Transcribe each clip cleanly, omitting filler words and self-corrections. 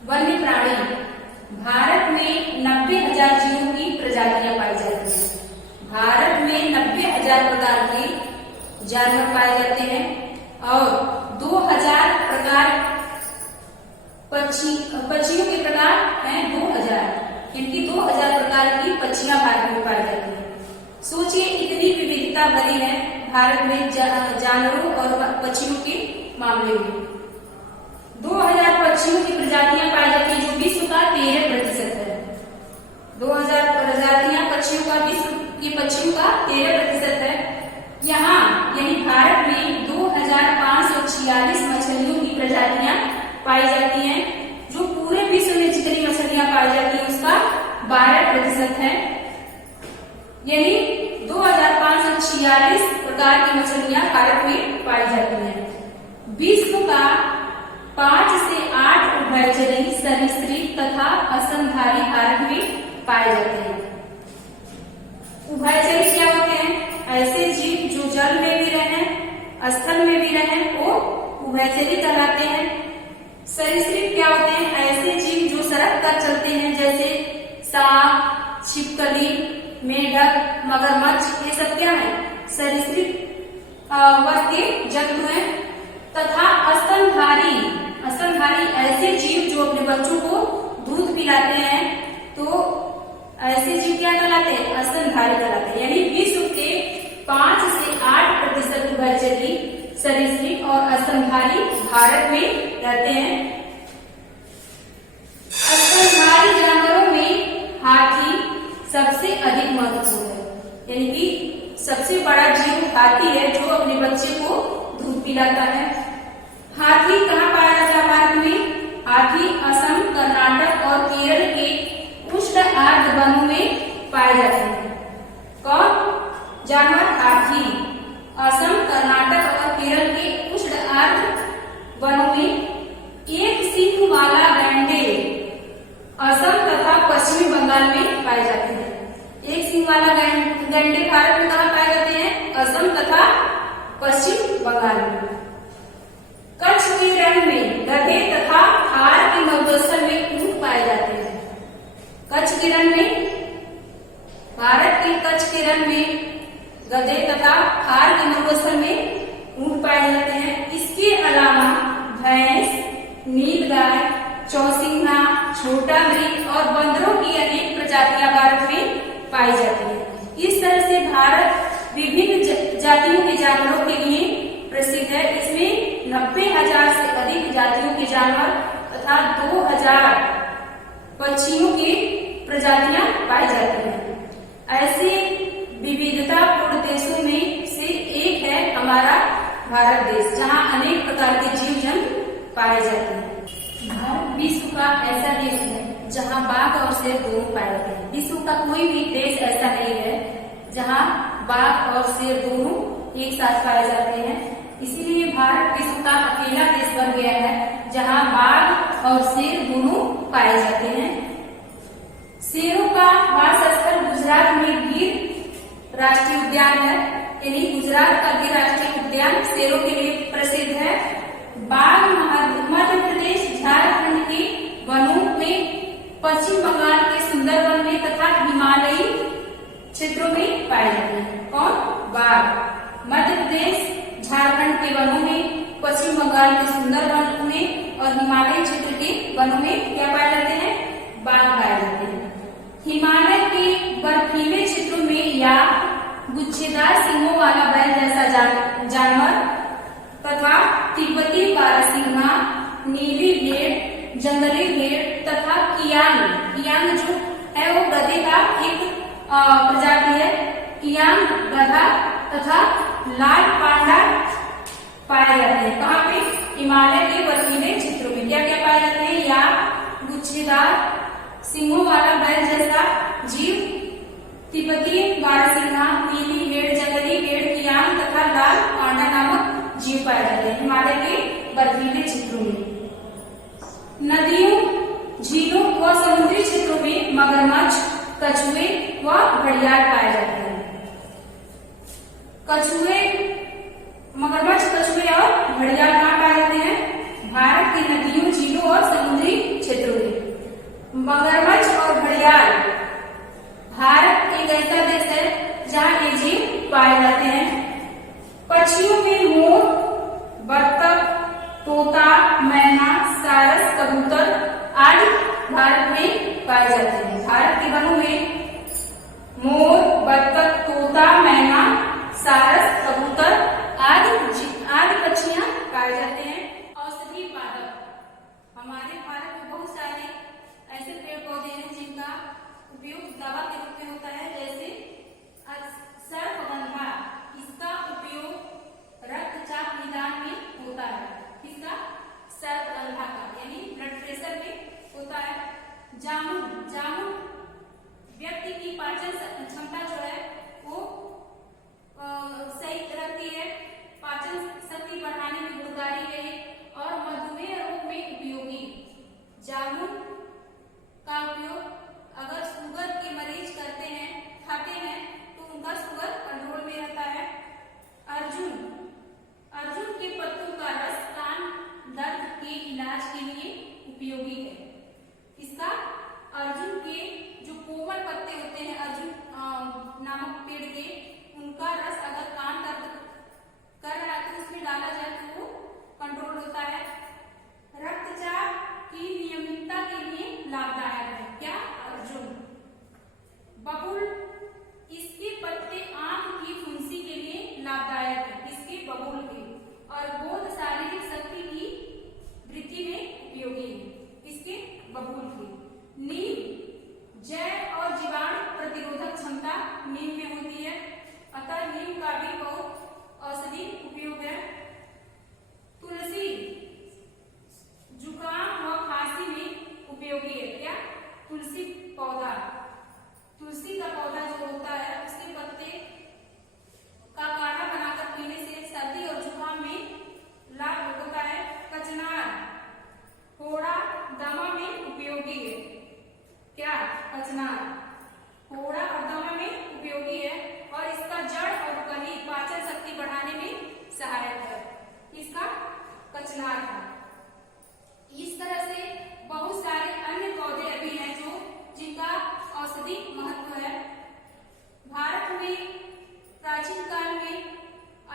वन्य प्राणी। भारत में 90,000 जीवों की प्रजातियां पाई जाती हैं। भारत में 90,000 प्रकार के जानवर पाए जाते हैं और 2,000 प्रकार पक्षियों के प्रकार हैं। 2,000 इनकी 2,000 प्रकार की पक्षियां भारत में पाई जाती हैं। सोचिए इतनी विविधता भरी है भारत में जानवरों और पक्षियों के मामले में। 2,000 पक्षियों की प्रजातियां पाई जाती हैं जो विश्व का 13% है। 2,000 प्रजातियां पक्षियों का विश्व की पक्षियों का 13% है। यहाँ यानी भारत में 2,546 मछलियों की प्रजातियां पाई जाती हैं जो पूरे विश्व में जितनी मछलियां पाई जाती हैं उसका 12% है। यानी 2,546 प्रकार की मछलियां भारत में पाई जाती हैं। विश्व का 5 से 8 उभयचरी सरीसृप तथा स्तनधारी भारत में पाए जाते हैं। उभयचरी क्या होते हैं? ऐसे जीव जो जल में भी रहें स्थल में भी रहें वो उभयचरी कहलाते हैं। सरीसृप क्या होते हैं? ऐसे जीव जो सड़क पर चलते हैं जैसे सांप, छिपकली, मेढक, मगरमच्छ, ये सब क्या है? सरीसृप वर्ग के जंतु हैं। तथा स्तनधारी ऐसे जीव जो अपने बच्चों को दूध पिलाते हैं तो ऐसे जीव क्या कहलाते हैं? स्तनधारी कहलाते हैं। यानी विश्व के 5 से 8% उभयचरी सरीसृप और स्तनधारी भारत में रहते हैं। स्तनधारी जानवरों में हाथी सबसे अधिक महत्वपूर्ण है। यानी कि सबसे बड़ा जीव हाथी है जो अपने बच्चे को दूध पिलाता है। हाथी कहाँ पाया जाता है भारत में? हाथी असम, कर्नाटक और केरल के उष्ण आर्द्र वनों में पाए जाते हैं। कौन जानवर? हाथी असम, कर्नाटक और केरल के उष्ण आर्द्र वनों में। एक सींग वाला गैंडे असम तथा पश्चिमी बंगाल में पाए जाते हैं। एक सींग वाला गैंडे भारत में कहाँ पाए जाते हैं? असम तथा पश्चिम बंगाल में। कच्छ के रण में गधे तथा थार के मरुस्थल में ऊंट पाए जाते हैं। कच्छ के रण में, भारत के कच्छ के रण में गधे तथा थार के मरुस्थल में ऊंट पाए जाते हैं। इसके अलावा भैंस, नीलगाय, चौसिंघा, छोटा मृग और बंदरों की अनेक प्रजातियां भारत में पाई जाती हैं। इस तरह से भारत विभिन्न जातियों के जानवरों के लिए प्रसिद्ध है। इसमें 90,000 से अधिक जातियों के जानवर तथा 2,000 पक्षियों की प्रजातियां पाई जाती हैं। ऐसे विविधतापूर्ण देशों में से एक है हमारा भारत देश, जहां अनेक प्रकार के जीव जंतु पाए जाते हैं। भारत विश्व का ऐसा देश है जहां बाघ और शेर दोनों पाए जाते हैं। विश्व का कोई भी देश ऐसा नहीं है जहां बाघ और शेर दोनों एक साथ पाए जाते हैं। इसीलिए भारत विश्व का अकेला देश बन गया है जहां बाघ और शेर दोनों पाए जाते हैं। शेरों का वासस्थल गुजरात में गिर राष्ट्रीय उद्यान है। यानी गुजरात का गिर राष्ट्रीय उद्यान शेरों के लिए प्रसिद्ध है। बाघ मध्य प्रदेश, झारखंड के वनों में, पश्चिम बंगाल के सुंदरवन में तथा हिमालयी क्षेत्रों में पाए जाते हैं। कौन? बाघ मध्य प्रदेश, झारखंड के वनों में, पश्चिम बंगाल के सुंदरवन में और हिमालय क्षेत्र के वनों में क्या पाए जाते हैं? बाघ पाए जाते हैं। हिमालय के बर्फीले क्षेत्रों में या गुच्छेदार सींगों वाला बैल जैसा जानवर तथा तिब्बती बारहसिंघा, नीली भेड़, जंगली भेड़ तथा कियांग जो है वो गधे का एक प्रजाति है। कियांग गधा तथा लाल पांडा पाए जाते हैं। कहाँ पे? हिमालय के बर्फीले क्षेत्रों में। क्या क्या पाए जाते हैं? या गुच्छेदार सींगों वाला बैल जैसा जीव, तिब्बती बारहसिंघा, नीली भेड़, जंगली भेड़, कियांग तथा लाल पांडा नामक जीव पाए जाते हैं हिमालय के बर्फीले क्षेत्रों में। नदियों, झीलों व समुद्री क्षेत्रों में मगरमच्छ, कछुए व घड़ियाल पाए जाते हैं। कछुए, मगरमच्छ, कछुए और घड़ियाल कहाँ पाए जाते हैं? भारत की नदियों, झीलों और समुद्री क्षेत्रों में। मगरमच्छ और घड़ियाल। भारत एक ऐसा देश है जहाँ ये जीव पाए जाते हैं। पक्षियों में मोर, बत्तख, तोता, मैना, सारस, कबूतर आदि भारत में पाए जाते हैं। भारत के वनों में मोर, बत्तख, तोता, मैना, सारस, कबूतर आदि पक्षियां पाए जाते हैं। औषधीय पादप। हमारे भारत में बहुत सारे ऐसे पेड़ पौधे हैं जिनका उपयोग दवा के रूप में होता है, जैसे सर्पगंधा। इसका उपयोग रक्तचाप निदान में होता है। किसका? सर्पगंधा का, यानी ब्लड प्रेशर में होता है। जामुन व्यक्ति की पाचन क्षमता जो है वो सही रखती है, पाचन शक्ति बढ़ाने में गुणकारी है और मधुमेह रोग में उपयोगी। जामुन का उपयोग अगर शुगर के मरीज खाते हैं तो उनका शुगर कंट्रोल में रहता है। अर्जुन के पत्तों का रस कान दर्द के इलाज के लिए उपयोगी है। इसका अर्जुन के जो कोमल पत्ते होते हैं अर्जुन नामक पेड़ के, उनका रस अगर कान दर्द कर रहा है तो उसमें डाला जाए तो वो कंट्रोल होता है। रक्तचाप की नियमितता के लिए लाभदायक है। क्या? अर्जुन। बबूल, इसके पत्ते आंख की फुंसी के लिए लाभदायक है। इसके बबूल के। और बोध शारीरिक शक्ति की वृद्धि में उपयोगी है। इसके बबूल के। नीम, जैव और जीवाणु प्रतिरोधक क्षमता नीम में होती है, अतः नीम का भी बहुत औषधि उपयोग है। तुलसी जुकाम व खांसी में उपयोगी है। क्या? तुलसी पौधा। तुलसी का पौधा जो होता है उसके पत्ते का काढ़ा बनाकर पीने से सर्दी और जुकाम में लाभ होता है। कचनार, फोड़ा, दमा में उपयोगी है। क्या? कचनार फोड़ा और दमा में उपयोगी है और इसका जड़ और कली पाचन शक्ति बढ़ाने में सहायक है। इसका कचनार है। इस तरह से बहुत सारे अन्य पौधे अभी हैं जो जिनका औषधि महत्व है। भारत में प्राचीन काल में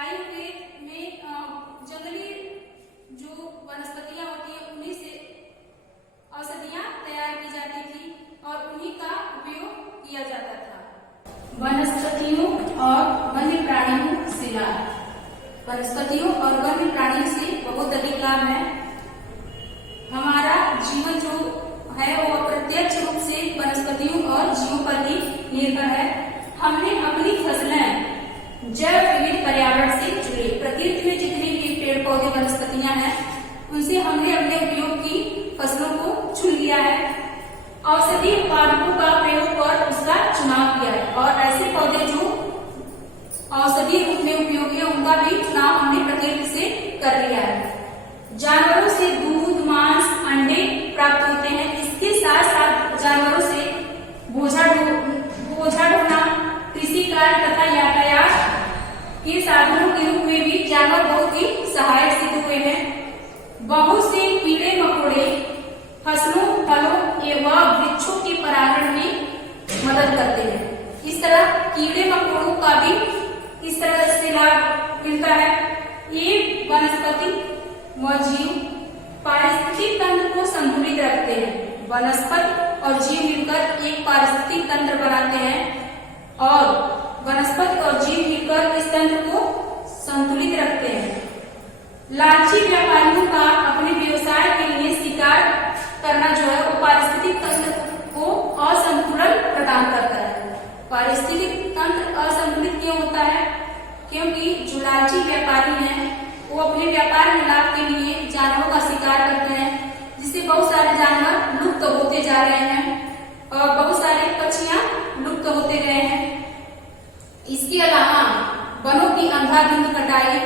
आयुर्वेद में जंगली जो वनस्पतियां होती है उन्हीं से औषधियां तैयार की जाती थी और उन्हीं का उपयोग किया जाता था। वनस्पतियों और वन्य प्राणियों से लाभ। वनस्पतियों और वन्य प्राणियों से बहुत अधिक लाभ है। हमारा जीवन जो है वो अप्रत्यक्ष रूप से वनस्पतियों और जीवों पर ही निर्भर है। हमने अपनी फसलें जैव विविध पर्यावरण से जुड़े। प्रकृति में जितने भी पेड़ पौधे वनस्पतियां हैं उनसे हमने अपने उपयोग की फसलों को चुन लिया है। औषधीय पादपों का प्रयोग कर उसका चुनाव किया है और ऐसे पौधे जो औषधीय रूप में उपयोगी है उनका भी चुनाव हमने प्रकृति से कर लिया है। जानवरों से दूध, मांस, अंडे प्राप्त होते हैं। इसके साथ साथ जानवरों से बोझा ढोना, कृषि कार्य तथा यातायात के साधनों के रूप में भी जानवर बहुत ही सहायक सिद्ध हुए हैं। बहुत से कीड़े मकोड़े फसलों, फलों एवं वृक्षों के परागण में मदद करते हैं। इस तरह कीड़े मकोड़ों का भी इस तरह से लाभ मिलता है। ये वनस्पति व जीव पारिस्थितिक तंत्र को संतुलित रखते हैं। वनस्पति और जीव मिलकर एक पारिस्थितिक तंत्र बनाते हैं और वनस्पति और जीव मिलकर इस तंत्र को संतुलित रखते हैं। लालची व्यापारियों का अपने व्यवसाय के लिए शिकार करना जो है वो पारिस्थितिक तंत्र को असंतुलन प्रदान करता है। पारिस्थितिक तंत्र असंतुलित क्यों होता है? क्योंकि जो लालची व्यापारी हैं वो अपने व्यापार में लाभ के लिए जानवरों का शिकार करते हैं, जिससे बहुत सारे जानवर लुप्त होते जा रहे हैं और बहुत सारे पक्षियां लुप्त होते गए हैं। इसके अलावा वनों की अंधाधुंध कटाई,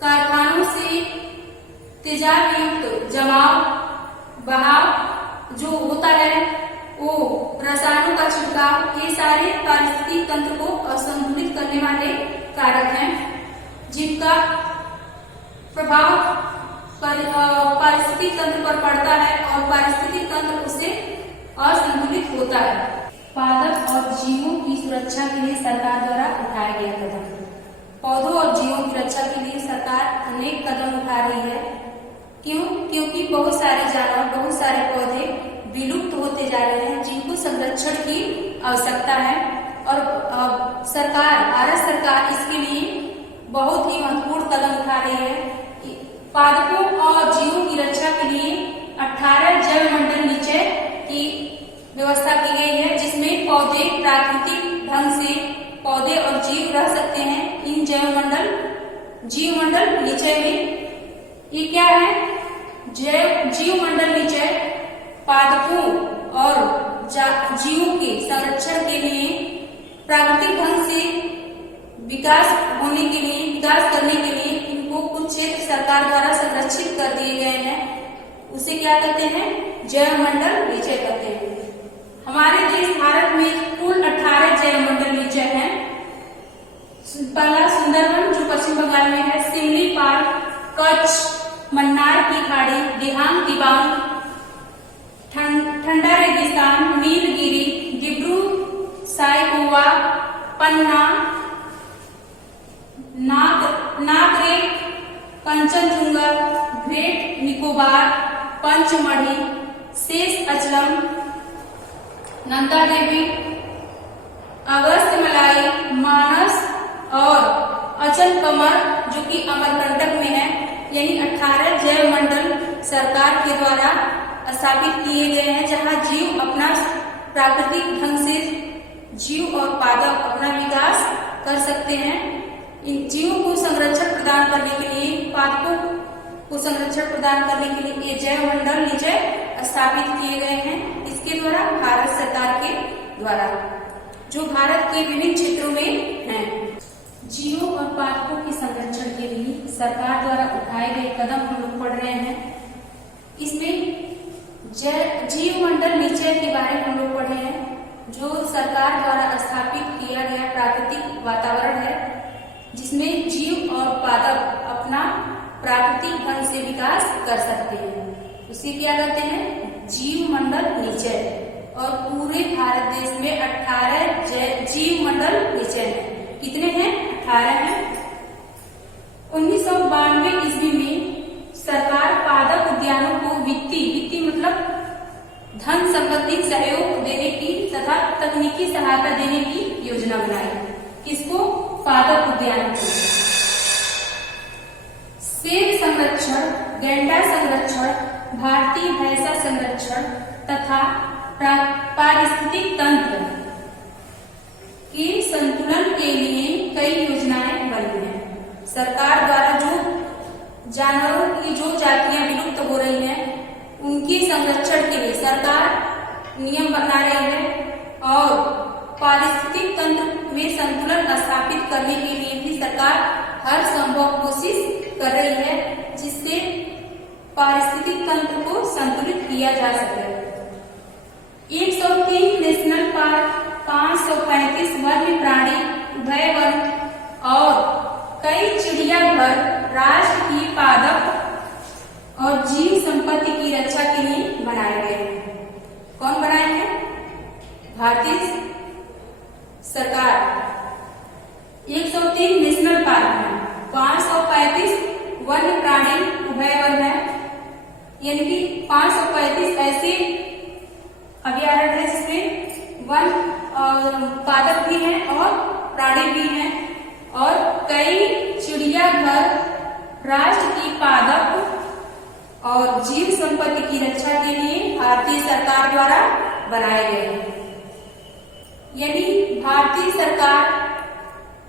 कारखानों से तेजाब युक्त जमाव बहाव जो होता है, वो रसायनों का छिड़काव, ये सारे पारिस्थितिक तंत्र को असंतुलित करने वाले कारक हैं, जिनका प्रभाव पारिस्थितिक तंत्र पर पड़ता है और पारिस्थितिक तंत्र उसे और संतुलित होता है। पादप और जीवों की सुरक्षा के लिए सरकार द्वारा उठाया गया कदम। पौधों और जीवों की रक्षा के लिए सरकार अनेक कदम उठा रही है। क्यों? क्योंकि बहुत सारे जानवर, बहुत सारे पौधे विलुप्त होते जा रहे हैं, जिनको संरक्षण की आवश्यकता है। और भारत सरकार इसके लिए बहुत ही महत्वपूर्ण कदम उठा रही है। पादपों और जीवों की रक्षा के लिए 18 जैव मंडल निचय की व्यवस्था की गई है, जिसमें पौधे प्राकृतिक ढंग से पौधे और जीव रह सकते हैं इन जीव मंडल निचय में। ये क्या है? जीव मंडल निचय पादपों और जीवों के संरक्षण के लिए, प्राकृतिक ढंग से विकास करने के लिए इनको कुछ क्षेत्र सरकार द्वारा संरक्षित कर दिए गए हैं। उसे क्या कहते हैं? जैव मंडल निचय कहते हैं। हमारे देश भारत में कुल 18 जैव मंडल निचय हैं। पहला सुंदरवन जो पश्चिम बंगाल में है, सिमलीपाल, कच्छ, मन्नार की खाड़ी, दिहांग दिबांग, ठंडा रेगिस्तान, नीलगिरी, डिब्रू साइखोवा, पन्ना, नागरेक, कंचनजुंगा, ग्रेट निकोबार, पंचमढ़ी, शेष अचलम, नंदा देवी, अगस्त मलाई, मानस और अचल कमर जो कि अमरकंटक में है। यानी 18 जैव मंडल सरकार के द्वारा स्थापित किए गए हैं, जहां जीव अपना प्राकृतिक ढंग से जीव और पादप अपना विकास कर सकते हैं। इन जीवों को संरक्षण प्रदान करने के लिए, पादपों को संरक्षण प्रदान करने के लिए ये जैव मंडल निचय स्थापित किए गए हैं। इसके द्वारा भारत सरकार के द्वारा, जो भारत के विभिन्न क्षेत्रों में हैं। जीवों और पादपों के संरक्षण के लिए सरकार द्वारा उठाए गए कदम हम लोग पढ़ रहे हैं। इसमें जीव मंडल निचय के बारे में हम लोग पढ़े हैं, जो सरकार द्वारा स्थापित किया गया प्राकृतिक वातावरण है, जिसमें जीव और पादप अपना प्राकृतिक ढंग से विकास कर सकते हैं। उसे क्या कहते हैं? जीव मंडल निचय। और पूरे भारत देश में 18 जीव मंडल निचय हैं। कितने हैं? 18 हैं। 1992 ईस्वी में सरकार पादप उद्यानों को वित्तीय मतलब धन संबंधी सहयोग देने की तथा तकनीकी सहायता देने की योजना बनाई। किसको? पादप उद्यान को। सेब संरक्षण, गैंडा संरक्षण, भारतीय भैंसा संरक्षण तथा पारिस्थितिक तंत्र के संतुलन के लिए कई योजनाएं बनी हैं। सरकार द्वारा जो जानवरों की जो जातियां विलुप्त हो रही हैं, उनके संरक्षण के लिए सरकार नियम बना रही है। और पारिस्थितिक तंत्र में संतुलन स्थापित करने के लिए भी सरकार हर संभव कोशिश कर रही है, जिससे पारिस्थितिक तंत्र को संतुलित किया जा सके। 103 नेशनल पार्क, 535 वन्य प्राणी उद्यान और कई चिड़ियाघर राष्ट्र की पादप और जीव संपत्ति की रक्षा के लिए बनाए गए हैं। कौन बनाए हैं? भारतीय सरकार। 103 नेशनल पार्क है, 535 वन्य प्राणी उद्यान है, यानी कि 535 ऐसे अभयारण्य है जिसमें वन पादप भी हैं और प्राणी भी हैं, और कई चिड़ियाघर राष्ट्र की पादप और जीव संपत्ति की रक्षा के लिए भारतीय सरकार द्वारा बनाए गए हैं। यानी भारतीय सरकार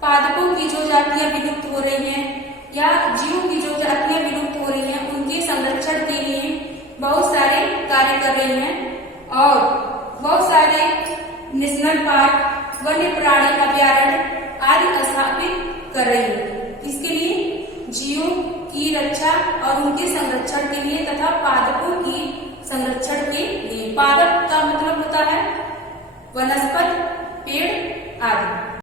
पादपों की जो जातियां विलुप्त हो रही हैं या जीवों की जो जातियां विलुप्त हो रही हैं, उनके संरक्षण के लिए बहुत सारे कार्य कर रही हैं और बहुत सारे नेशनल पार्क, वन्य प्राणी अभयारण्य आदि स्थापित कर रही है। इसके लिए जीवों की रक्षा और उनके संरक्षण के लिए तथा पादपों की संरक्षण के लिए। पादप का मतलब होता है वनस्पति, पेड़ आदि।